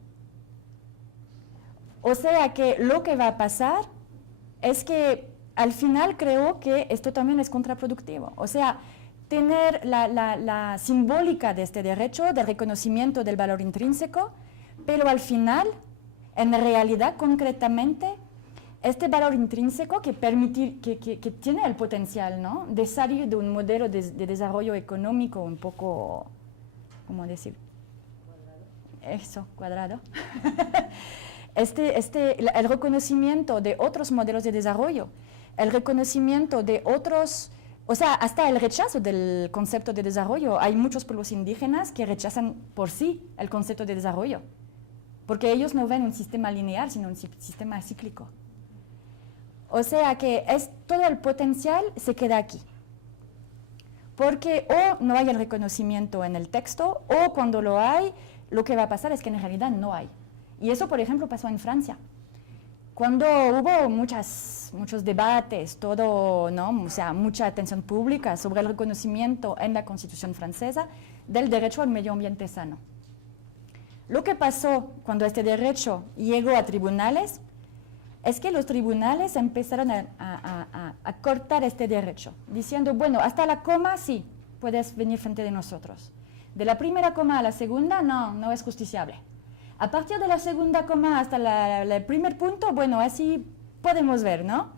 O sea que lo que va a pasar es que al final creo que esto también es contraproductivo. O sea, tener la simbólica de este derecho, del reconocimiento del valor intrínseco, pero al final, en realidad, concretamente, este valor intrínseco que tiene el potencial, ¿no?, de salir de un modelo de desarrollo económico un poco, ¿cómo decir? Cuadrado. El reconocimiento de otros modelos de desarrollo, el reconocimiento de otros. O sea, hasta el rechazo del concepto de desarrollo. Hay muchos pueblos indígenas que rechazan por sí el concepto de desarrollo, porque ellos no ven un sistema lineal, sino un sistema cíclico. O sea que todo el potencial se queda aquí, porque o no hay el reconocimiento en el texto, o cuando lo hay, lo que va a pasar es que en realidad no hay. Y eso, por ejemplo, pasó en Francia. Cuando hubo muchos debates, todo, ¿no?, o sea, mucha atención pública sobre el reconocimiento en la Constitución francesa del derecho al medio ambiente sano. Lo que pasó cuando este derecho llegó a tribunales es que los tribunales empezaron a cortar este derecho, diciendo, bueno, hasta la coma sí, puedes venir frente de nosotros. De la primera coma a la segunda, no es justiciable. A partir de la segunda coma hasta el primer punto, bueno, así podemos ver, ¿no?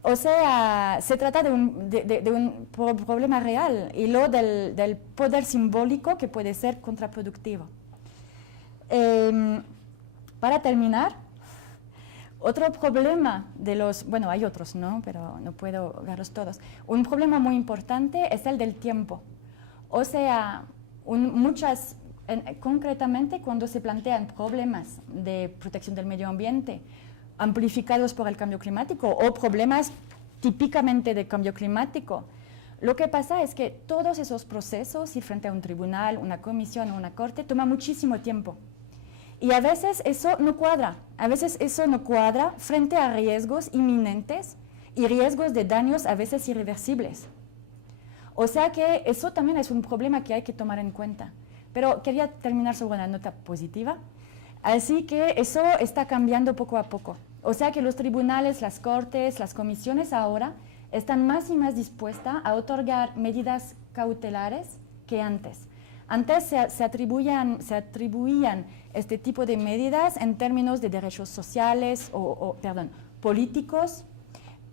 O sea, se trata de un problema real y lo del poder simbólico que puede ser contraproductivo. Para terminar, otro problema de los, bueno, hay otros, ¿no? Pero no puedo verlos todos. Un problema muy importante es el del tiempo. O sea, concretamente cuando se plantean problemas de protección del medio ambiente amplificados por el cambio climático o problemas típicamente de cambio climático, lo que pasa es que todos esos procesos, ir frente a un tribunal, una comisión o una corte, toma muchísimo tiempo. Y a veces eso no cuadra. A veces eso no cuadra frente a riesgos inminentes y riesgos de daños a veces irreversibles. O sea que eso también es un problema que hay que tomar en cuenta. Pero quería terminar sobre una nota positiva. Así que eso está cambiando poco a poco. O sea que los tribunales, las cortes, las comisiones ahora están más y más dispuestas a otorgar medidas cautelares que antes. Antes se atribuían este tipo de medidas en términos de derechos sociales políticos,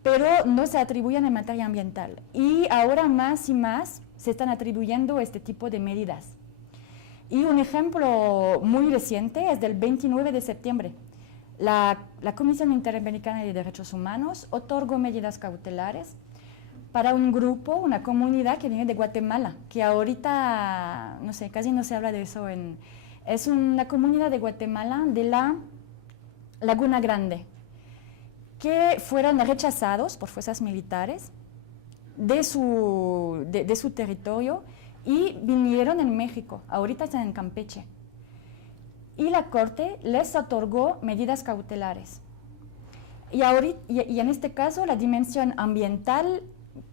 pero no se atribuían en materia ambiental. Y ahora más y más se están atribuyendo este tipo de medidas. Y un ejemplo muy reciente es del 29 de septiembre. La Comisión Interamericana de Derechos Humanos otorgó medidas cautelares para un grupo, una comunidad que viene de Guatemala, que ahorita, no sé, casi no se habla de eso. Es una comunidad de Guatemala de la Laguna Grande, que fueron rechazados por fuerzas militares de su territorio y vinieron en México, ahorita están en Campeche. Y la Corte les otorgó medidas cautelares. Y en este caso la dimensión ambiental,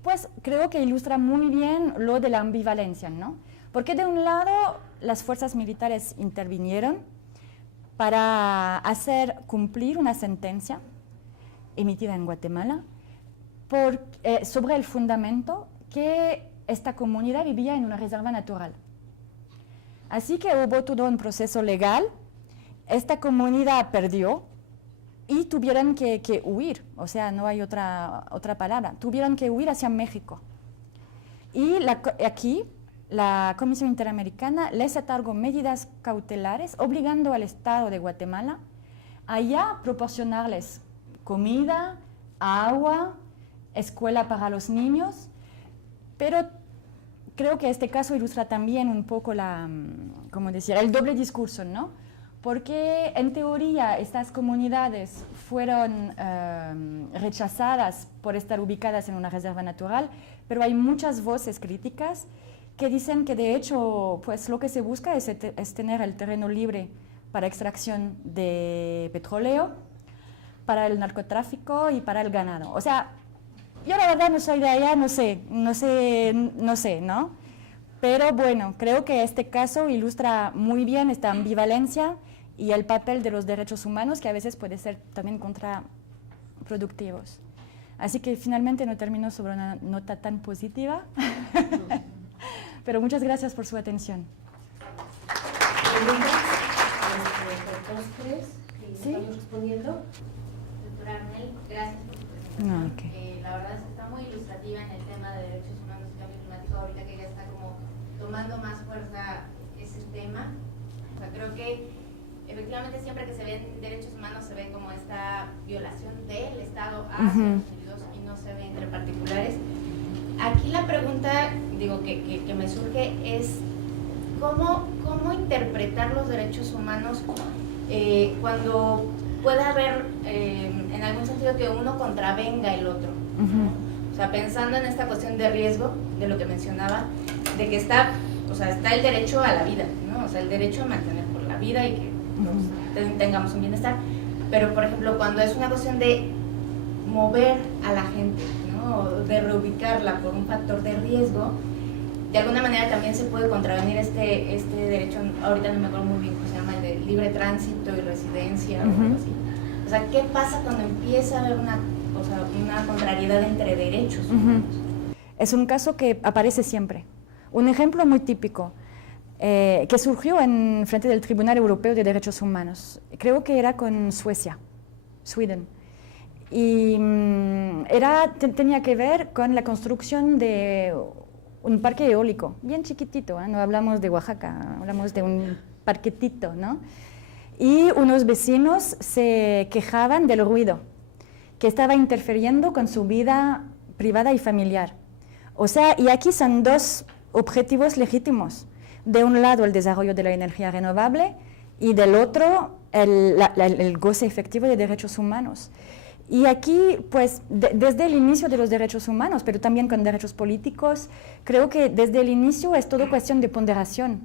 pues creo que ilustra muy bien lo de la ambivalencia, ¿no? Porque de un lado las fuerzas militares intervinieron para hacer cumplir una sentencia emitida en Guatemala sobre el fundamento que esta comunidad vivía en una reserva natural. Así que hubo todo un proceso legal, esta comunidad perdió y tuvieron que huir, o sea, no hay otra palabra, tuvieron que huir hacia México. Y aquí la Comisión Interamericana les otorgó medidas cautelares obligando al Estado de Guatemala a ya proporcionarles comida, agua, escuela para los niños, pero creo que este caso ilustra también un poco el doble discurso, ¿no? Porque en teoría estas comunidades fueron rechazadas por estar ubicadas en una reserva natural, pero hay muchas voces críticas que dicen que de hecho pues lo que se busca es tener el terreno libre para extracción de petróleo, para el narcotráfico y para el ganado. O sea, yo la verdad no soy de allá, no sé, ¿no? Pero bueno, creo que este caso ilustra muy bien esta ambivalencia y el papel de los derechos humanos, que a veces puede ser también contraproductivos. Así que finalmente no termino sobre una nota tan positiva, pero muchas gracias por su atención. ¿Sí? Respondiendo. Doctora Arnel, gracias por su presentación. No, okay. La verdad es que está muy ilustrativa en el tema de derechos humanos y cambio climático, ahorita que ya está como tomando más fuerza ese tema. O sea, creo que efectivamente siempre que se ven derechos humanos se ve como esta violación del Estado hacia los individuos y no se ve entre particulares. Aquí la pregunta, que me surge es ¿cómo interpretar los derechos humanos cuando pueda haber en algún sentido que uno contravenga el otro, ¿no? O sea, pensando en esta cuestión de riesgo, de lo que mencionaba, de que está el derecho a la vida, ¿no? O sea, el derecho a mantener por la vida y que tengamos un bienestar, pero por ejemplo, cuando es una cuestión de mover a la gente, ¿no? De reubicarla por un factor de riesgo, de alguna manera también se puede contravenir este derecho, ahorita no me acuerdo muy bien cómo se llama, el de libre tránsito y residencia o algo así. O sea, ¿qué pasa cuando empieza a haber una contrariedad entre derechos humanos? Es un caso que aparece siempre. Un ejemplo muy típico que surgió en frente del Tribunal Europeo de Derechos Humanos. Creo que era con Sweden. Y tenía que ver con la construcción de un parque eólico, bien chiquitito, ¿eh? No hablamos de Oaxaca, hablamos de un parquetito, ¿no? y unos vecinos se quejaban del ruido, que estaba interfiriendo con su vida privada y familiar. O sea, y aquí son dos objetivos legítimos. De un lado, el desarrollo de la energía renovable y del otro, el goce efectivo de derechos humanos. Y aquí, pues, desde el inicio de los derechos humanos, pero también con derechos políticos, creo que desde el inicio es todo cuestión de ponderación.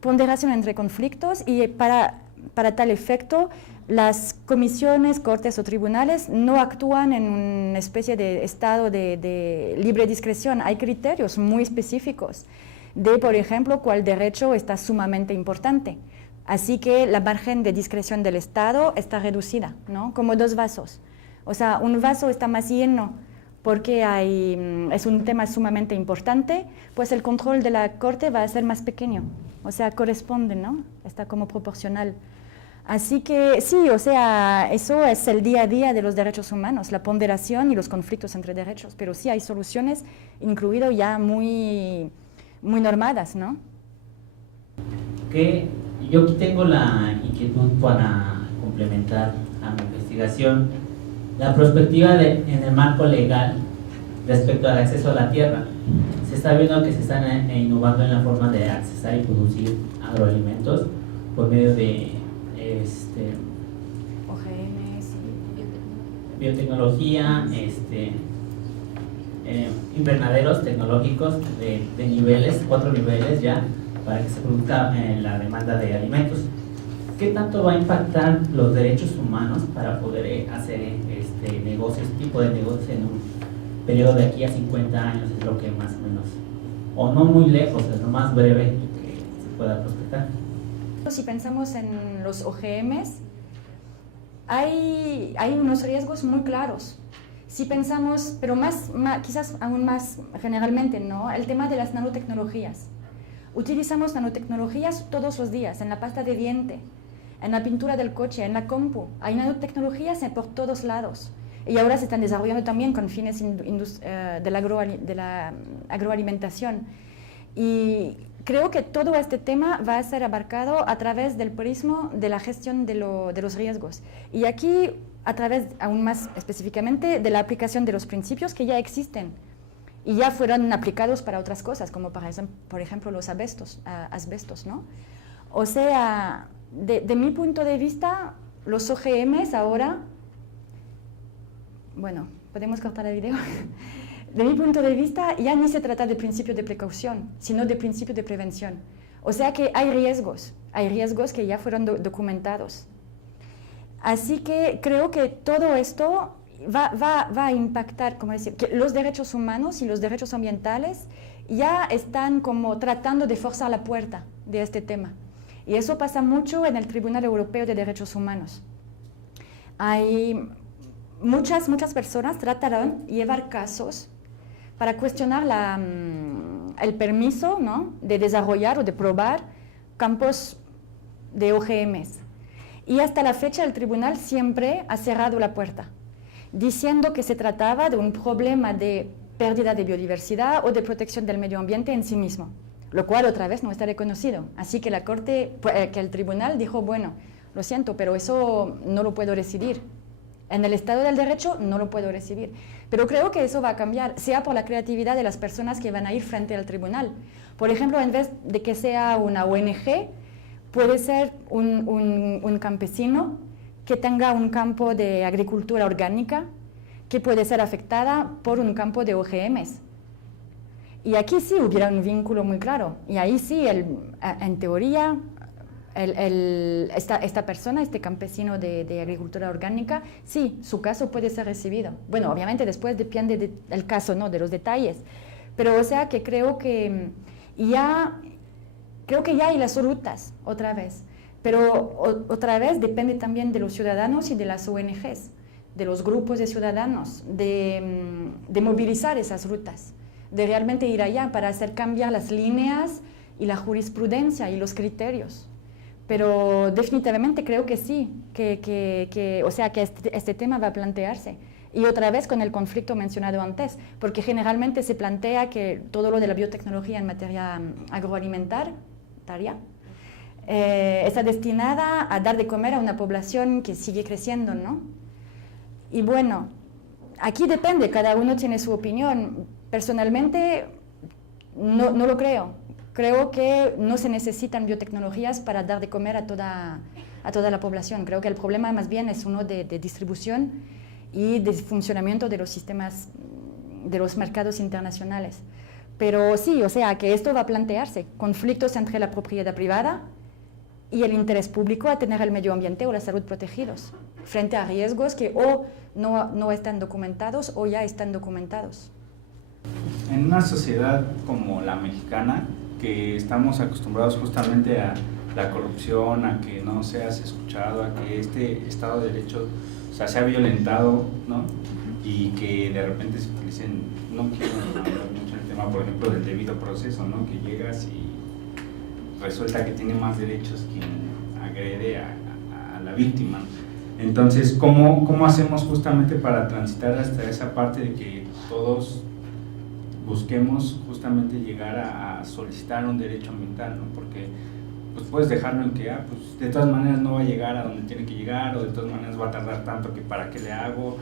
Ponderación entre conflictos y para tal efecto, las comisiones, cortes o tribunales no actúan en una especie de estado de libre discreción. Hay criterios muy específicos de, por ejemplo, cuál derecho está sumamente importante. Así que la margen de discreción del Estado está reducida, ¿no? Como dos vasos. O sea, un vaso está más lleno porque es un tema sumamente importante, pues el control de la Corte va a ser más pequeño. O sea, corresponde, ¿no? Está como proporcional. Así que sí, o sea, eso es el día a día de los derechos humanos, la ponderación y los conflictos entre derechos, pero sí hay soluciones, incluido ya muy normadas, ¿no? Que yo aquí tengo la inquietud para complementar a mi investigación, la perspectiva en el marco legal respecto al acceso a la tierra. Se está viendo que se están innovando en la forma de accesar y producir agroalimentos por medio de OGMs y biotecnología, invernaderos tecnológicos de niveles, 4 niveles ya, para que se produzca la demanda de alimentos. ¿Qué tanto va a impactar los derechos humanos para poder hacer este tipo de negocios en un periodo de aquí a 50 años? Es lo que más o menos, o no muy lejos, es lo más breve que se pueda prospectar. Si pensamos en los OGMs, hay unos riesgos muy claros. Si pensamos, pero quizás aún más generalmente, ¿no? El tema de las nanotecnologías. Utilizamos nanotecnologías todos los días, en la pasta de diente, en la pintura del coche, en la compu. Hay nanotecnologías por todos lados. Y ahora se están desarrollando también con fines de la agroalimentación. Y creo que todo este tema va a ser abarcado a través del prisma de la gestión de los riesgos. Y aquí, a través, aún más específicamente, de la aplicación de los principios que ya existen y ya fueron aplicados para otras cosas, como por ejemplo los asbestos, ¿no? O sea, de mi punto de vista, los OGMs ahora, bueno, podemos cortar el video. De mi punto de vista, ya ni se trata de principio de precaución, sino de principio de prevención. O sea que hay riesgos que ya fueron documentados. Así que creo que todo esto va a impactar, como decir, que los derechos humanos y los derechos ambientales ya están como tratando de forzar la puerta de este tema. Y eso pasa mucho en el Tribunal Europeo de Derechos Humanos. Hay muchas personas trataron de llevar casos para cuestionar el permiso, ¿no?, de desarrollar o de probar campos de OGMs. Y hasta la fecha el tribunal siempre ha cerrado la puerta, diciendo que se trataba de un problema de pérdida de biodiversidad o de protección del medio ambiente en sí mismo, lo cual otra vez no está reconocido. Así que que el tribunal dijo, bueno, lo siento, pero eso no lo puedo decidir. En el Estado del Derecho no lo puedo recibir. Pero creo que eso va a cambiar, sea por la creatividad de las personas que van a ir frente al tribunal. Por ejemplo, en vez de que sea una ONG, puede ser un campesino que tenga un campo de agricultura orgánica que puede ser afectada por un campo de OGMs. Y aquí sí hubiera un vínculo muy claro. Y ahí sí, en teoría, esta persona, este campesino de agricultura orgánica, sí, su caso puede ser recibido. Bueno, obviamente después depende del caso, ¿no?, de los detalles. Pero o sea que creo que ya hay las rutas otra vez. Pero otra vez depende también de los ciudadanos y de las ONGs, de los grupos de ciudadanos, de movilizar esas rutas, de realmente ir allá para hacer cambiar las líneas y la jurisprudencia y los criterios. Pero definitivamente creo que sí, o sea, que este tema va a plantearse. Y otra vez con el conflicto mencionado antes, porque generalmente se plantea que todo lo de la biotecnología en materia agroalimentaria está destinada a dar de comer a una población que sigue creciendo, ¿no? Y bueno, aquí depende, cada uno tiene su opinión. Personalmente, no lo creo. Creo que no se necesitan biotecnologías para dar de comer a toda la población. Creo que el problema más bien es uno de distribución y de funcionamiento de los sistemas, de los mercados internacionales. Pero sí, o sea, que esto va a plantearse, conflictos entre la propiedad privada y el interés público a tener el medio ambiente o la salud protegidos, frente a riesgos que o no están documentados o ya están documentados. En una sociedad como la mexicana, que estamos acostumbrados justamente a la corrupción, a que no seas escuchado, a que este Estado de Derecho, o sea, se ha violentado, ¿no? Y que de repente se dicen, no quiero hablar mucho el tema, por ejemplo, del debido proceso, ¿no? Que llegas y resulta que tiene más derechos quien agrede a la víctima. Entonces, ¿cómo hacemos justamente para transitar hasta esa parte de que todos busquemos justamente llegar a solicitar un derecho ambiental, ¿no? Porque pues puedes dejarlo en que pues, de todas maneras no va a llegar a donde tiene que llegar, o de todas maneras va a tardar tanto que para qué le hago,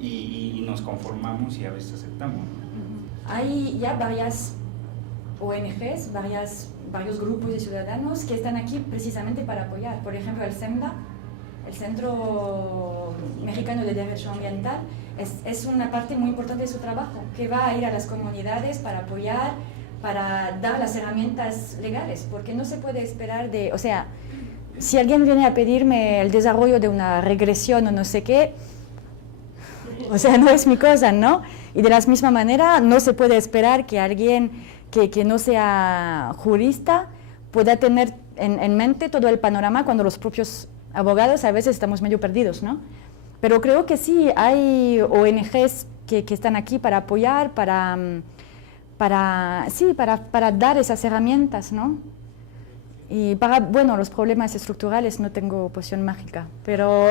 y nos conformamos y a veces aceptamos, ¿no? Hay ya varias ONGs, varios grupos de ciudadanos que están aquí precisamente para apoyar. Por ejemplo, el CEMDA, el Centro Mexicano de Derecho Ambiental, es una parte muy importante de su trabajo, que va a ir a las comunidades para apoyar, para dar las herramientas legales, porque no se puede esperar o sea, si alguien viene a pedirme el desarrollo de una regresión o no sé qué, o sea, no es mi cosa, ¿no? Y de la misma manera no se puede esperar que alguien que no sea jurista pueda tener en mente todo el panorama cuando los propios abogados a veces estamos medio perdidos, ¿no? Pero creo que sí, hay ONGs que están aquí para apoyar, para dar esas herramientas, ¿no? Y bueno, los problemas estructurales no tengo poción mágica, pero